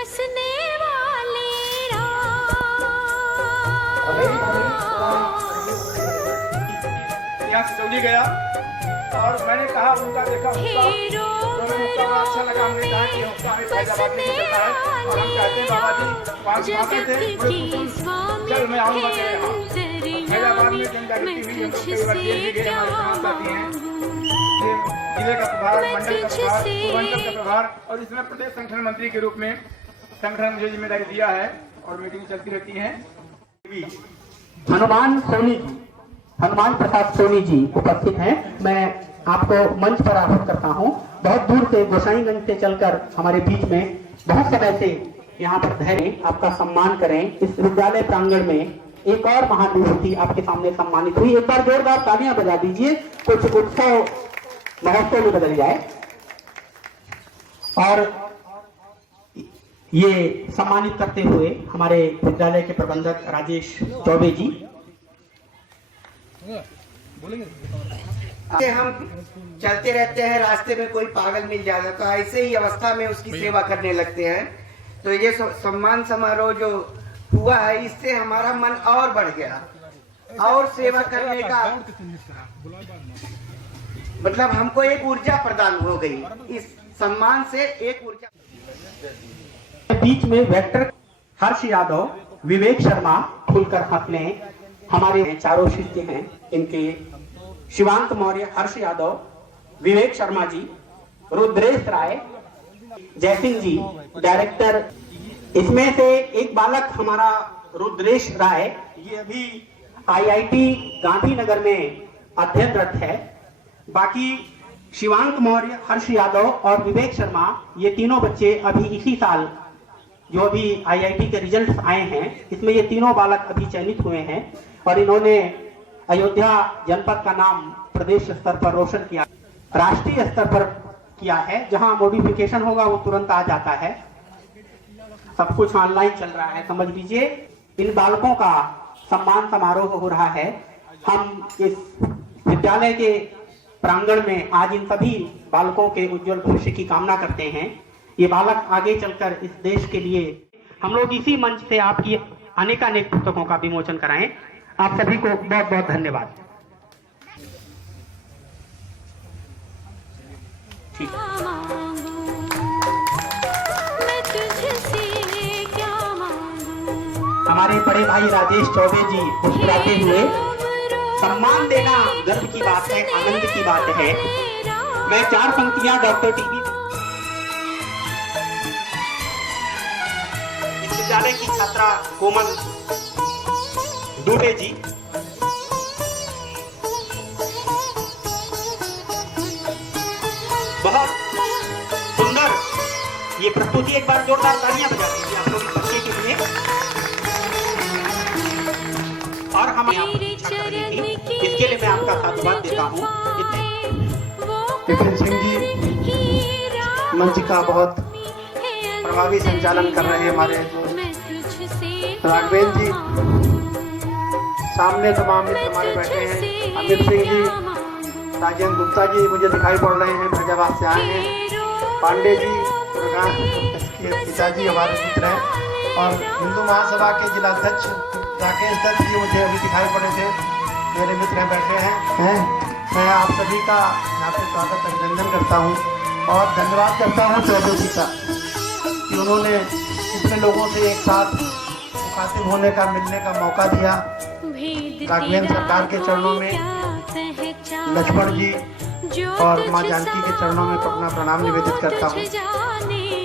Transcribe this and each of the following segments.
बसने वाले यहाँ से चौली गया और मैंने कहा उनका देखा तो मैंने कहा अच्छा लगा। हमने कहा कि उसका हमें फैजाबाद में चलता है और हम चाहते हैं बाबा जी पास मांगे थे चल मैं आऊँगा तेरे यहाँ। फैजाबाद में जनजागृति हुई हमको कई बार जेल भी गए। हमारे तमाम साथी हैं जिले का प्रभार, मंडल का प्रभार, पूर्वांचल का प्रभार और इसमें प्रदेश संगठन मंत्री के रूप में संगठन मुझे जिम्मेदारी दिया है और मीटिंग चलती रहती है। हनुमान प्रसाद सोनी जी उपस्थित हैं। मैं आपको मंच पर आह्वान करता हूं। बहुत दूर से गोसाईगंज से चलकर हमारे बीच में बहुत समय से यहाँ पर ठहरे, आपका सम्मान करें। इस विद्यालय प्रांगण में एक और महान विभूति आपके सामने सम्मानित हुई। एक बार जोरदार तालियां बजा दीजिए, कुछ उत्सव महोत्सव में बदल जाए। और ये सम्मानित करते हुए हमारे विद्यालय के प्रबंधक राजेश चौबे जी। हम चलते रहते हैं, रास्ते में कोई पागल मिल जाता तो ऐसे ही अवस्था में उसकी सेवा करने लगते हैं। तो ये सम्मान समारोह जो हुआ है इससे हमारा मन और बढ़ गया और सेवा करने का मतलब हमको एक ऊर्जा प्रदान हो गई। इस सम्मान से एक ऊर्जा। बीच में वेक्टर हर्ष यादव, विवेक शर्मा खुलकर हाथ लें। हमारे चारों शिष्य हैं इनके, शिवांत मौर्य, हर्ष यादव, विवेक शर्मा जी, रुद्रेश राय, जयसिंह जी डायरेक्टर। इसमें से एक बालक हमारा रुद्रेश राय, ये अभी IIT गांधीनगर में अध्ययनरत है। बाकी शिवांत मौर्य, हर्ष यादव और विवेक शर्मा, ये तीनों बच्चे अभी इसी साल जो अभी IIT के रिजल्ट्स आए हैं इसमें ये तीनों बालक अभी चयनित हुए हैं और इन्होंने अयोध्या जनपद का नाम प्रदेश स्तर पर रोशन किया, राष्ट्रीय स्तर पर किया है। जहां मॉडिफिकेशन होगा वो तुरंत आ जाता है, सब कुछ ऑनलाइन चल रहा है, समझ लीजिए। इन बालकों का सम्मान समारोह हो रहा है। हम इस विद्यालय के प्रांगण में आज इन सभी बालकों के उज्जवल भविष्य की कामना करते हैं। ये बालक आगे चलकर इस देश के लिए हम लोग इसी मंच से आपकी अनेकानेक पुस्तकों का विमोचन कराएं। आप सभी को बहुत बहुत धन्यवाद। ठीक हमारे बड़े भाई राजेश चौबे जी मुस्कुराते हुए, सम्मान देना गर्व की बात है, आनंद की बात है। मैं 4 पंक्तियां डॉक्टर टीवी विद्यालय की छात्रा कोमल दुबे जी, बहुत सुंदर ये प्रस्तुति। एक बार जोरदार तालियां बजा दीजिए आप लोग बच्चे के लिए। और हम यहाँ पर इच्छा कर रही थी, इसके लिए मैं आपका साधुवाद देता हूँ। विपिन सिंह जी मंच का बहुत प्रभावी संचालन कर रहे हैं। हमारे राघवेंद्र जी, सामने तमाम मित्र हमारे बैठे हैं। अमित सिंह जी, राजेंद्र गुप्ता जी मुझे दिखाई पड़ रहे हैं, फैजाबाद से आए हैं। पांडे जी, के पिताजी हमारे मित्र हैं। और हिंदू महासभा के जिलाध्यक्ष राकेश दत्त जी मुझे अभी दिखाई पड़े थे, मेरे मित्र बैठे हैं। मैं आप सभी का यहाँ पे स्वागत अभिनंदन करता हूँ और धन्यवाद करता हूँ चौबे जी का कि उन्होंने इतने लोगों से एक साथ मुखातिब होने का, मिलने का मौका दिया। राघवेंद्र सरकार के चरणों में, लक्ष्मण जी और माँ जानकी के चरणों में अपना प्रणाम निवेदित करता हूँ।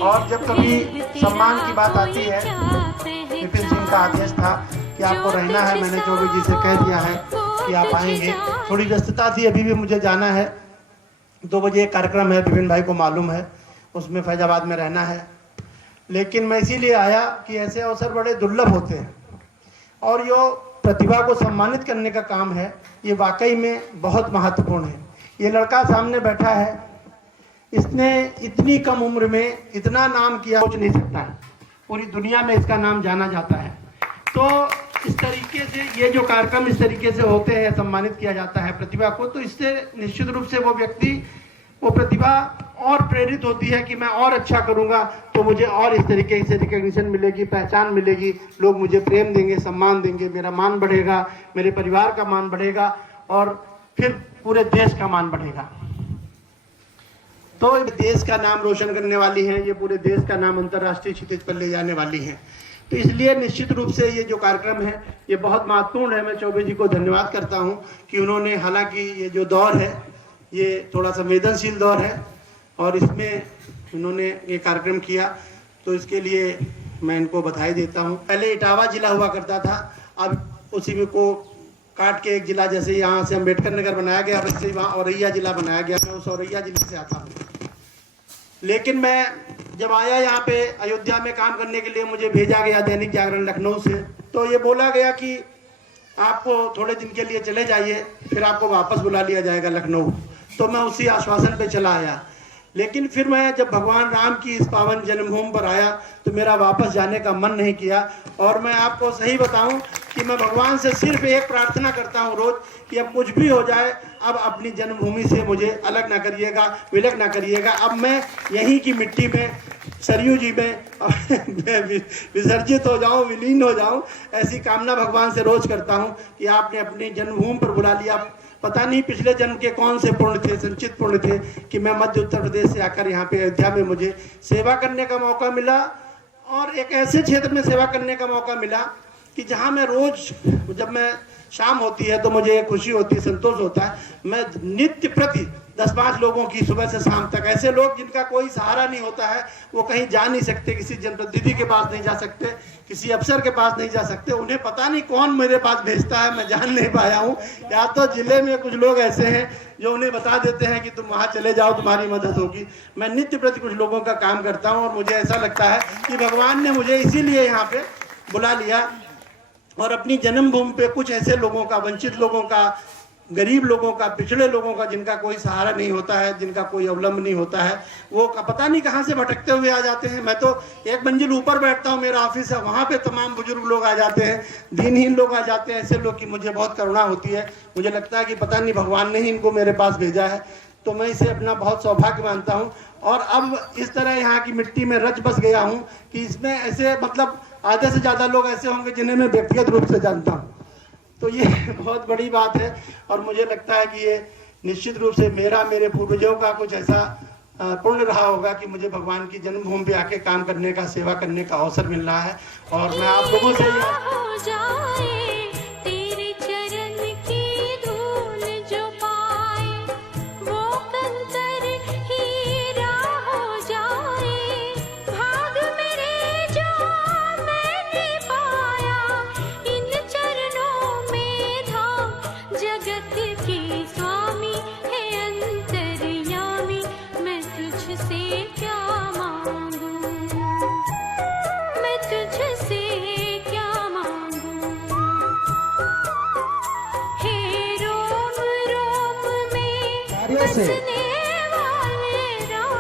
और जब कभी सम्मान की बात आती है, विपिन सिंह का आदेश था कि आपको रहना है, मैंने चौबे जी से कह दिया है कि आप आएंगे। थोड़ी व्यस्तता थी, अभी भी मुझे जाना है, 2 बजे एक कार्यक्रम है, विपिन भाई को मालूम है, उसमें फैजाबाद में रहना है। लेकिन मैं इसीलिए आया कि ऐसे अवसर बड़े दुर्लभ होते हैं और जो प्रतिभा को सम्मानित करने का काम है ये वाकई में बहुत महत्वपूर्ण है। ये लड़का सामने बैठा है, इसने इतनी कम उम्र में इतना नाम किया, सोच नहीं सकता है, पूरी दुनिया में इसका नाम जाना जाता है। तो इस तरीके से ये जो कार्यक्रम इस तरीके से होते हैं, सम्मानित किया जाता है प्रतिभा को, तो इससे निश्चित रूप से वो व्यक्ति वो प्रतिभा और प्रेरित होती है कि मैं और अच्छा करूंगा तो मुझे और इस तरीके से रिकग्निशन मिलेगी, पहचान मिलेगी, लोग मुझे प्रेम देंगे, सम्मान देंगे, मेरा मान बढ़ेगा, मेरे परिवार का मान बढ़ेगा और फिर पूरे देश का मान बढ़ेगा। तो देश का नाम रोशन करने वाली हैं, ये पूरे देश का नाम अंतर्राष्ट्रीय क्षितिज पर ले जाने वाली हैं। तो इसलिए निश्चित रूप से ये जो कार्यक्रम है ये बहुत महत्वपूर्ण है। मैं चौबे जी को धन्यवाद करता हूँ कि उन्होंने, हालांकि ये जो दौर है ये थोड़ा संवेदनशील दौर है और इसमें उन्होंने ये कार्यक्रम किया, तो इसके लिए मैं इनको बधाई देता हूँ। पहले इटावा जिला हुआ करता था, अब उसी में को काट के एक जिला, जैसे यहाँ से अम्बेडकर नगर बनाया गया वैसे वहाँ औरैया जिला बनाया गया। मैं उस औरैया जिले से आता हूँ, लेकिन मैं जब आया यहाँ पे अयोध्या में काम करने के लिए, मुझे भेजा गया दैनिक जागरण लखनऊ से, तो ये बोला गया कि आपको थोड़े दिन के लिए चले जाइए, फिर आपको वापस बुला लिया जाएगा लखनऊ। तो मैं उसी आश्वासन पे चला आया, लेकिन फिर मैं जब भगवान राम की इस पावन जन्मभूमि पर आया तो मेरा वापस जाने का मन नहीं किया। और मैं आपको सही बताऊं कि मैं भगवान से सिर्फ एक प्रार्थना करता हूं रोज कि अब कुछ भी हो जाए, अब अपनी जन्मभूमि से मुझे अलग ना करिएगा, विलग ना करिएगा। अब मैं यहीं की मिट्टी में, सरयू जी में विसर्जित हो जाऊं, विलीन हो जाऊं, ऐसी कामना भगवान से रोज करता हूं कि आपने अपनी जन्मभूमि पर बुला लिया। पता नहीं पिछले जन्म के कौन से पुण्य थे, संचित पुण्य थे कि मैं मध्य उत्तर प्रदेश से आकर यहाँ पे अयोध्या में मुझे सेवा करने का मौका मिला, और एक ऐसे क्षेत्र में सेवा करने का मौका मिला कि जहाँ मैं रोज, जब मैं शाम होती है तो मुझे खुशी होती है, संतोष होता है। मैं नित्य प्रति 10-5 लोगों की सुबह से शाम तक, ऐसे लोग जिनका कोई सहारा नहीं होता है, वो कहीं जा नहीं सकते, किसी जनप्रतिनिधि के पास नहीं जा सकते, किसी अफसर के पास नहीं जा सकते, उन्हें पता नहीं कौन मेरे पास भेजता है, मैं जान नहीं पाया हूँ। या तो जिले में कुछ लोग ऐसे हैं जो उन्हें बता देते हैं कि तुम वहाँ चले जाओ, तुम्हारी मदद होगी। मैं नित्य प्रति कुछ लोगों का काम करता हूँ और मुझे ऐसा लगता है कि भगवान ने मुझे इसीलिए यहाँ पे बुला लिया और अपनी जन्मभूमि पे कुछ ऐसे लोगों का, वंचित लोगों का, गरीब लोगों का, पिछड़े लोगों का, जिनका कोई सहारा नहीं होता है, जिनका कोई अवलंब नहीं होता है, वो पता नहीं कहाँ से भटकते हुए आ जाते हैं। मैं तो एक मंजिल ऊपर बैठता हूँ, मेरा ऑफिस है, वहाँ पे तमाम बुजुर्ग लोग आ जाते हैं, दीनहीन लोग आ जाते हैं, ऐसे लोग की मुझे बहुत करुणा होती है। मुझे लगता है कि पता नहीं भगवान ने ही इनको मेरे पास भेजा है, तो मैं इसे अपना बहुत सौभाग्य मानता हूँ। और अब इस तरह यहाँ की मिट्टी में रच बस गया हूँ कि इसमें ऐसे, मतलब आधे से ज़्यादा लोग ऐसे होंगे जिन्हें मैं व्यक्तिगत रूप से जानता हूँ। तो ये बहुत बड़ी बात है और मुझे लगता है कि ये निश्चित रूप से मेरे पूर्वजों का कुछ ऐसा पुण्य रहा होगा कि मुझे भगवान की जन्मभूमि पे आके काम करने का, सेवा करने का अवसर मिल रहा है। और मैं आप लोगों से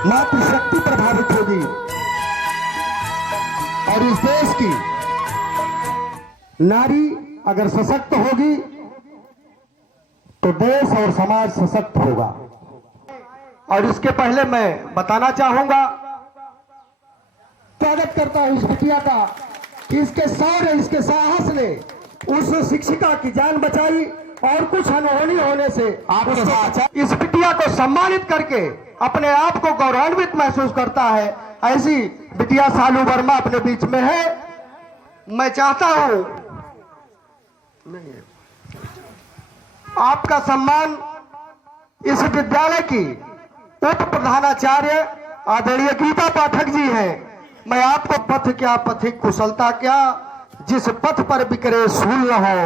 मातृशक्ति प्रभावित होगी और इस देश की नारी अगर सशक्त होगी तो देश और समाज सशक्त होगा। और इसके पहले मैं बताना चाहूंगा, स्वागत करता हूं इस बिटिया का कि इसके शौर्य, इसके साहस ने उस शिक्षिका की जान बचाई और कुछ अनहोनी होने से आपके साथ इस बिटिया को सम्मानित करके अपने आप को गौरवान्वित महसूस करता है। ऐसी बिटिया सालू वर्मा अपने बीच में है। मैं चाहता हूं आपका सम्मान इस विद्यालय की उप प्रधानाचार्य आदरणीय गीता पाठक जी हैं। मैं आपको पथ क्या पथिक कुशलता क्या, जिस पथ पर बिखरे सूल न हो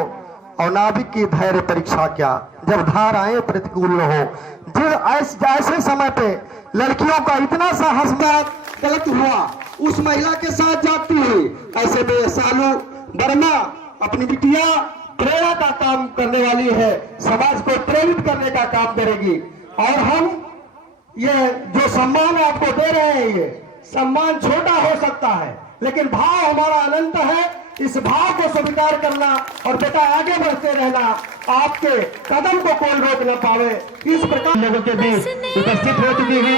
और नाविक की धैर्य परीक्षा क्या, जब धाराएं प्रतिकूल न हो। जिस ऐसे समय पे लड़कियों का इतना साहस गलत हुआ, उस महिला के साथ जाती हुई, ऐसे में सालू वर्मा अपनी बिटिया प्रेरणा का काम करने वाली है, समाज को प्रेरित करने का काम करेगी। और हम ये जो सम्मान आपको दे रहे हैं, ये सम्मान छोटा हो सकता है लेकिन भाव हमारा अनंत है। इस भाव को स्वीकार करना और बेटा आगे बढ़ते रहना, आपके कदम को कोई रोक न पावे, इस प्रकार लोगों के बीच उपस्थित हो चुकी है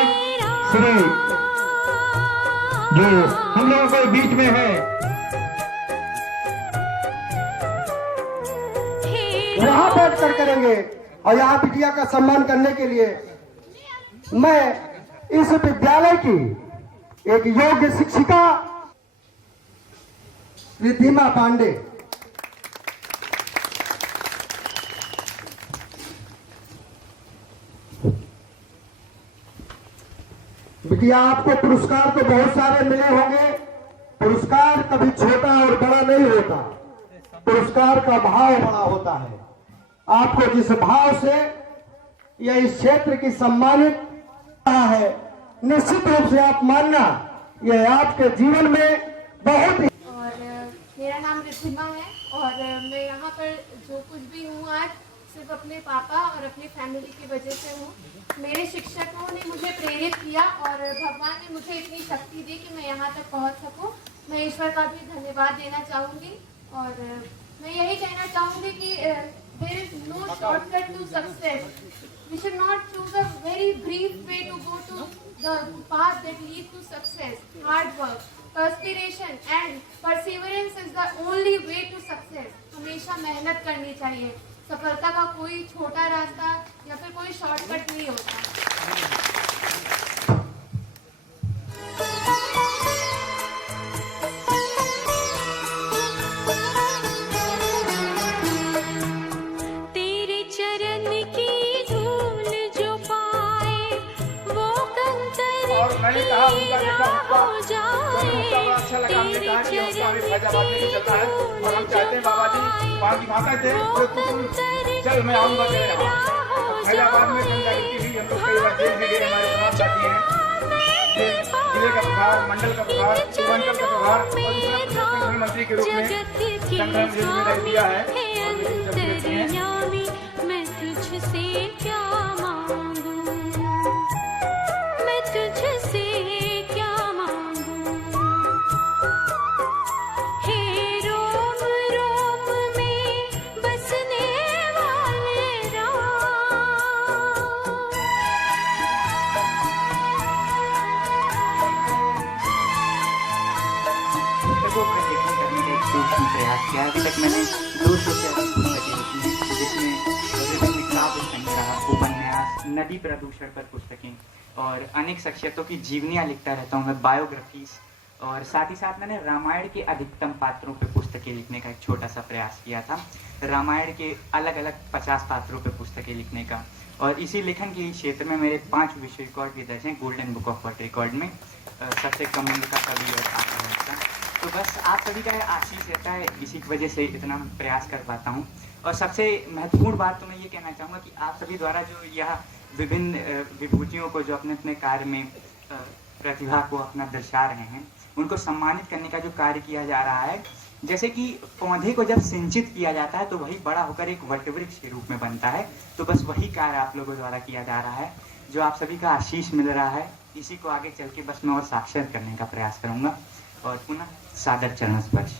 श्री जो हम लोगों के बीच में है, यहाँ बैठ कर करेंगे। और यहाँ बिटिया का सम्मान करने के लिए मैं इस विद्यालय की एक योग्य शिक्षिका रिद्धिमा पांडे, बिटिया आपको पुरस्कार तो बहुत सारे मिले होंगे। पुरस्कार कभी छोटा और बड़ा नहीं होता, पुरस्कार का भाव बड़ा होता है। आपको जिस भाव से यह इस क्षेत्र की सम्मानित है, निश्चित रूप से आप मानना यह आपके जीवन में बहुत ही। और मेरा नाम रिद्धिमा है और मैं यहाँ पर जो कुछ भी हूँ आज सिर्फ अपने पापा और अपनी फैमिली की वजह से हूँ। मेरे शिक्षकों ने मुझे प्रेरित किया और भगवान ने मुझे इतनी शक्ति दी कि मैं यहाँ तक पहुँच सकूँ। मैं ईश्वर का भी धन्यवाद देना चाहूँगी और मैं यही कहना चाहूँगी कि there is no shortcut to success. We should not choose a very brief way to go to the path that leads to success. Hard work, perspiration and perseverance is the only way to success. हमेशा मेहनत करनी चाहिए। सफलता का कोई छोटा रास्ता या फिर कोई शॉर्टकट नहीं होता। तेरे चरण की धूल जो पाए वो कंकर और मैंने कहा उनका देखा हो जाए। उनका बड़ा अच्छा लगा। हमने कहा कि उसका अभी फैजाबाद में भी चलता है और हम चाहते हैं बाबा जी वहाँ की भाषा थे चल मैं आऊँगा तेरे यहाँ। फैजाबाद में जनजागृति हुई, हम लोग कई बार जेल भी गए, हमारे समाज साथी हैं। जिले का प्रभार, मंडल का प्रभार, पूर्वांचल का प्रभार और दूसरा प्रधानमंत्री के रूप में संगठन मुझे जिम्मेदारी दिया है। मैं तुझसे क्या मांगूं, मैं तुझसे क्या मांगूं। हे रोम रोम में बसने वाले राम। पुस्तकों का लेखन करने का एक सूक्ष्म प्रयास किया। अभी तक मैंने 200 से अधिक पुस्तकें लिखी हैं, जिसमें विभिन्न काव्य संग्रह, उपन्यास, नदी प्रदूषण पर पुस्तकें और अनेक शख्सियतों की जीवनियाँ लिखता रहता हूँ मैं, बायोग्राफीज। और साथ ही साथ मैंने रामायण के अधिकतम पात्रों पर पुस्तकें लिखने का एक छोटा सा प्रयास किया था। रामायण के अलग अलग 50 पात्रों पर पुस्तकें लिखने का। और इसी लेखन के क्षेत्र में मेरे 5 विश्व रिकॉर्ड भी दर्ज हैं golden book of world record में, सबसे कम उम्र का कवि और आत्महत्या। तो बस आप सभी का आशीष रहता है, इसी की वजह से इतना प्रयास कर पाता हूँ। और सबसे महत्वपूर्ण बात तो मैं ये कहना चाहूँगा कि आप सभी द्वारा जो यह विभिन्न विभूतियों को जो अपने अपने कार्य में प्रतिभा को अपना दर्शा रहे हैं, उनको सम्मानित करने का जो कार्य किया जा रहा है। जैसे कि पौधे को जब सिंचित किया जाता है तो वही बड़ा होकर एक वटवृक्ष के रूप में बनता है, तो बस वही कार्य आप लोगों द्वारा किया जा रहा है। जो आप सभी का आशीष मिल रहा है, इसी को आगे चल के बस मैं और साक्षर करने का प्रयास करूँगा। और पुनः सादर चरण स्पर्श।